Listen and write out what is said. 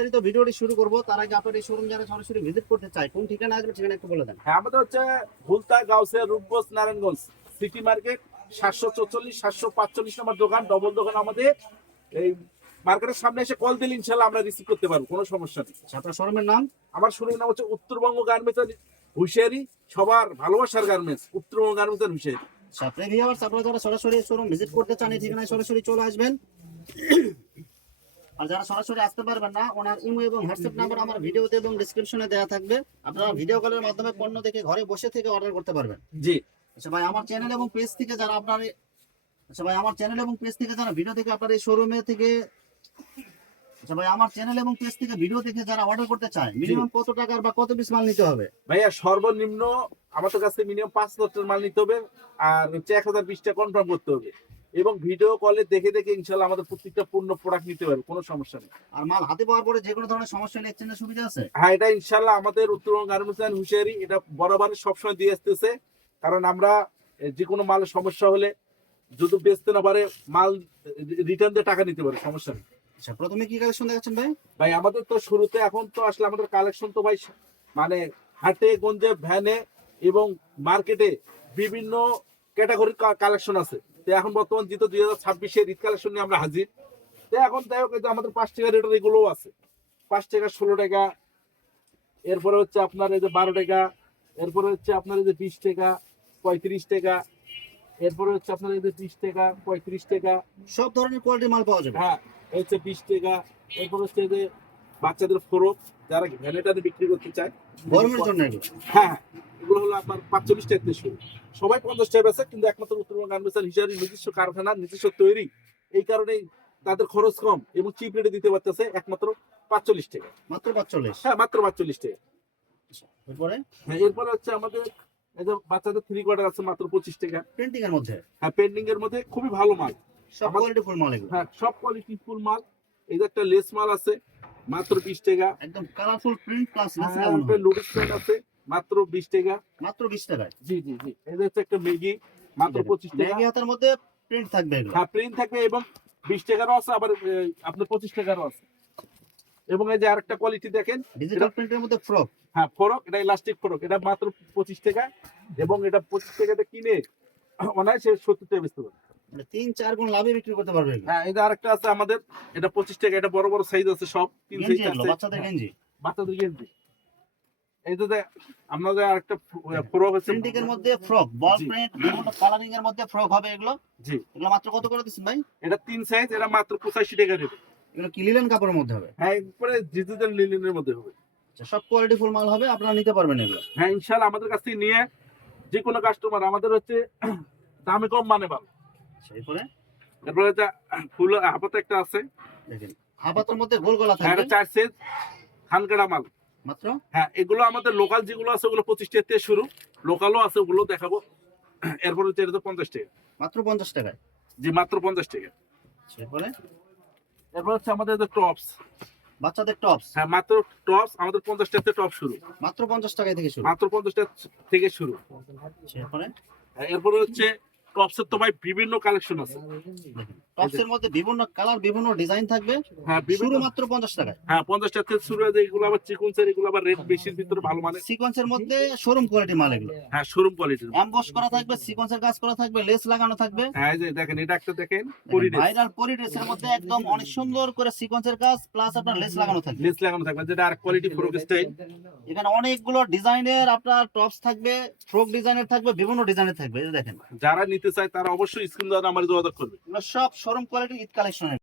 বিস্তারিত ভিডিওটি শুরু করব তার আগে আপনার এই শোরুম যারা সরাসরি ভিজিট করতে চায় কোন ঠিকানা আসবে ঠিকানা একটু বলে দেন। হ্যাঁ, আমাদের হচ্ছে ভুলতা গাউসিয়া রূপগঞ্জ নারায়ণগঞ্জ সিটি মার্কেট 744 745 নম্বর দোকান, ডবল দোকান আমাদের। এই মার্কেটের সামনে এসে কল দিলে ইনশাল্লাহ আমরা রিসিভ করতে পারবো, কোনো সমস্যা নেই। আচ্ছা, আপনার শোরুমের নাম? আমার শোরুমের নাম হচ্ছে উত্তরবঙ্গ গার্মেন্টস হুঁশিয়ারি, সবার ভালোবাসার গার্মেন্টস উত্তরবঙ্গ গার্মেন্টস হুঁশিয়ারি। আচ্ছা ভিউয়ার্স, আপনারা যারা সরাসরি শোরুম ভিজিট করতে চান এই ঠিকানায় সরাসরি চলে আসবেন। আর যারা সরাসরি আসতে পারবেন না, ওনার ইমো এবং হোয়াটসঅ্যাপ নাম্বার আমার ভিডিওতে এবং ডেসক্রিপশনে দেওয়া থাকবে। আপনারা ভিডিও কলের মাধ্যমে পণ্য দেখে ঘরে বসে থেকে অর্ডার করতে পারবেন। জি। আচ্ছা ভাই, আমার চ্যানেল এবং পেজ থেকে যারা ভিডিও থেকে আপনার এই শোরুমে থেকে ভিডিও দেখে যারা অর্ডার করতে চায় মিনিমাম কত টাকার বা কত পিস মাল নিতে হবে? ভাইয়া সর্বনিম্ন আমাদের কাছে মিনিমাম 5 লটের মাল নিতে হবে, আর হচ্ছে 1020টা কনফার্ম করতে হবে, এবং ভিডিও কলে দেখে দেখে ইনশাল্লাহ আমাদের প্রত্যেকটা পূর্ণ প্রোডাক্ট নিতে পারবে, কোনো সমস্যা নেই। আর মাল হাতে পাওয়ার পরে যে কোনো ধরনের সমস্যা হলে এক্সচেঞ্জের সুবিধা আছে? হ্যাঁ, এটা ইনশাল্লাহ আমাদের উত্তরবঙ্গ গার্মেন্টস এন্ড হুঁশিয়ারি এটা বরাবর সবসময় দিয়ে আসতেছে। কারণ আমরা যে কোনো মালের সমস্যা হলে যদি বেচতে না পারে মাল রিটার্ন দিয়ে টাকা নিতে পারে, সমস্যা নেই। আচ্ছা, প্রথমে কি কালেকশন দেখাচ্ছেন ভাই? ভাই আমাদের তো শুরুতে এখন তো আসলে আমাদের কালেকশন তো ভাই মানে হাটে গঞ্জে ভ্যানে এবং মার্কেটে বিভিন্ন ক্যাটাগরির কালেকশন আছে। তো এখন বর্তমান যেহেতু 2026-এর ঈদ কালেকশন নিয়ে আমরা হাজির। তো এখন তাই হোক, আমাদের 5 টাকা রেটের এগুলোও আছে, 5 টাকা, 16 টাকা, এরপরে হচ্ছে আপনার এই যে 12 টাকা, এরপরে হচ্ছে আপনার এই যে 20 টাকা, 35 টাকা, এরপরে হচ্ছে আপনার এই যে 30 টাকা, 35 টাকা, সব ধরনের কোয়ালিটির মাল পাওয়া যাবে। হ্যাঁ হচ্ছে 20 টাকা। এরপর হচ্ছে যে বাচ্চাদের ফ্রক যারা ভ্যানেটারে বিক্রি করতে চায় গরমের জন্য এগুলো। হ্যাঁ, এগুলো হলো আপনার 45 টাকা থেকে শুরু, সবাই 50 টাকা বেচে, কিন্তু একমাত্র উত্তরবঙ্গ গার্মেন্টস হিসাবে নিজস্ব কারখানা, নিজস্ব তৈরি, এই কারণেই তাদের খরচ কম এবং চিপ রেটে দিতে পারতেছে একমাত্র 45 টাকা। মাত্র 45? হ্যাঁ, মাত্র 45 টাকা। এরপরে? হ্যাঁ, এরপরে হচ্ছে আমাদের এই যে বাচ্চাদের 3 কোয়ার্টার আছে মাত্র 25 টাকা। প্রিন্টিং এর মধ্যে? হ্যাঁ, পেন্ডিং এর মধ্যে খুবই ভালো মাল, সব কোয়ালিটি ফুল মাল এগুলো? হ্যাঁ সব কোয়ালিটি ফুল মাল। এই যে একটা লেস মাল আছে মাত্র 20 টাকা, একদম কালারফুল প্রিন্ট প্লাস লেস হ্যাঁ, লাগানো একটা লুডিস প্যান্ট আছে মাত্র 20 টাকা। মাত্র 20 টাকায়? জি জি জি। এই যে হচ্ছে একটা মেগি মাত্র 25 টাকা। ম্যাগি হাতের মধ্যে প্রিন্ট থাকবে এগুলো? হ্যাঁ, প্রিন্ট থাকবে এবং 20 টাকারও আছে, আবার আপনার 25 টাকারও আছে। এবং এই যে আরেকটা কোয়ালিটি দেখেন, ডিজিটাল প্রিন্টের মধ্যে ফ্রক? হ্যাঁ ফ্রক, এটা ইলাস্টিক ফ্রক, এটা মাত্র 25 টাকা, এবং এটা 25 টাকাতে কিনে অনায়াসে 70 টাকা বেচতে পারবে, মানে 3-4 গুণ লাভে বিক্রি করতে পারবে এগুলো। হ্যাঁ। এই যে আরেকটা আছে আমাদের, এটা 25 টাকা, এটা বড় বড় সাইজ আছে, সব 3 সাইজ গেঞ্জি এগুলো, আছে, বাচ্চাদের গেঞ্জি? বাচ্চাদের গেঞ্জি। এই যে আপনাদের আরেকটা ফ্রক আছে প্রিন্টিং এর মধ্যে ফ্রক, বল জি। প্রিন্ট, বিভিন্ন কালারিং এর মধ্যে ফ্রক হবে এগুলো। জি, এগুলো মাত্র কত করে দিচ্ছেন ভাই? এটা 3 সাইজ, এটা মাত্র 85 টাকা রেট। এগুলো কি লিলেন কাপড়ের মধ্যে হবে? হ্যাঁ, একবারে ডিজিটাল লিনেনের মধ্যে হবে। আচ্ছা, সব কোয়ালিটি ফুল মাল হবে, আপনারা নিতে পারবেন এগুলো। হ্যাঁ, ইনশাআল্লাহ আমাদের কাছ থেকে নিয়ে যে কোনো কাস্টমার আমাদের হচ্ছে দামে কম মানে ভালো। এরপরে? এরপরে যে ফুল হাফাতে একটা আছে, দেখেন হাবাতের মধ্যে গোল গলা হ্যাঁ, থাকবে। এটা 4 সাইজ থানকাড়া মাল। মাত্র? হ্যাঁ, এগুলো আমাদের লোকাল যেগুলো আছে ওগুলো 25 টাকা থেকে শুরু, লোকালও আছে, ওগুলো দেখাবো। এরপরে হচ্ছে এটা তো 50 টাকা। মাত্র 50 টাকায়? জি, মাত্র 50 টাকা। এরপরে? এরপর হচ্ছে আমাদের যে টপস, বাচ্চাদের টপস? হ্যাঁ মাত্র টপস আমাদের 50 টাকা থেকে টপ শুরু, মাত্র 50 টাকা থেকে শুরু? মাত্র 50 টাকা থেকে শুরু। এরপরে? এরপরে হচ্ছে টপসের তো ভাই বিভিন্ন কালেকশন আছে। টপসের মধ্যে বিভিন্ন কালার, বিভিন্ন ডিজাইন থাকবে। হ্যাঁ, শুরু মাত্র 50 টাকায়? হ্যাঁ, 50 টাকা থেকে শুরু হয়েছে। এগুলো আবার চিকনসের, এগুলো আবার রেট বেশির ভিতরে ভালো মানে। সিকোয়েন্সের মধ্যে শোরুম কোয়ালিটি মাল এগুলো? হ্যাঁ, শোরুম কোয়ালিটির। এমবস করা থাকবে, সিকোয়েন্সের কাজ করা থাকবে, লেস লাগানো থাকবে। হ্যাঁ, এই যে দেখেন, এটা একটা দেখেন পরি ড্রেস, ভাইরাল পরি ড্রেসের মধ্যে একদম অনেক সুন্দর করে সিকোয়েন্সের কাজ প্লাস আপনার লেস লাগানো থাকবে। লেস লাগানো থাকবে, যেটা আরেক কোয়ালিটি ফ্রক স্টাইল। এখানে অনেকগুলো ডিজাইনের আপনার টপস থাকবে, ফ্রক ডিজাইনের থাকবে, বিভিন্ন ডিজাইনের থাকবে। এই যে দেখেন, যারা নিতে চায় তারা অবশ্যই স্ক্রিন দ্বারা আমার যোগাযোগ করবে। এগুলো সব শোরুম কোয়ালিটি ঈদ কালেকশনের।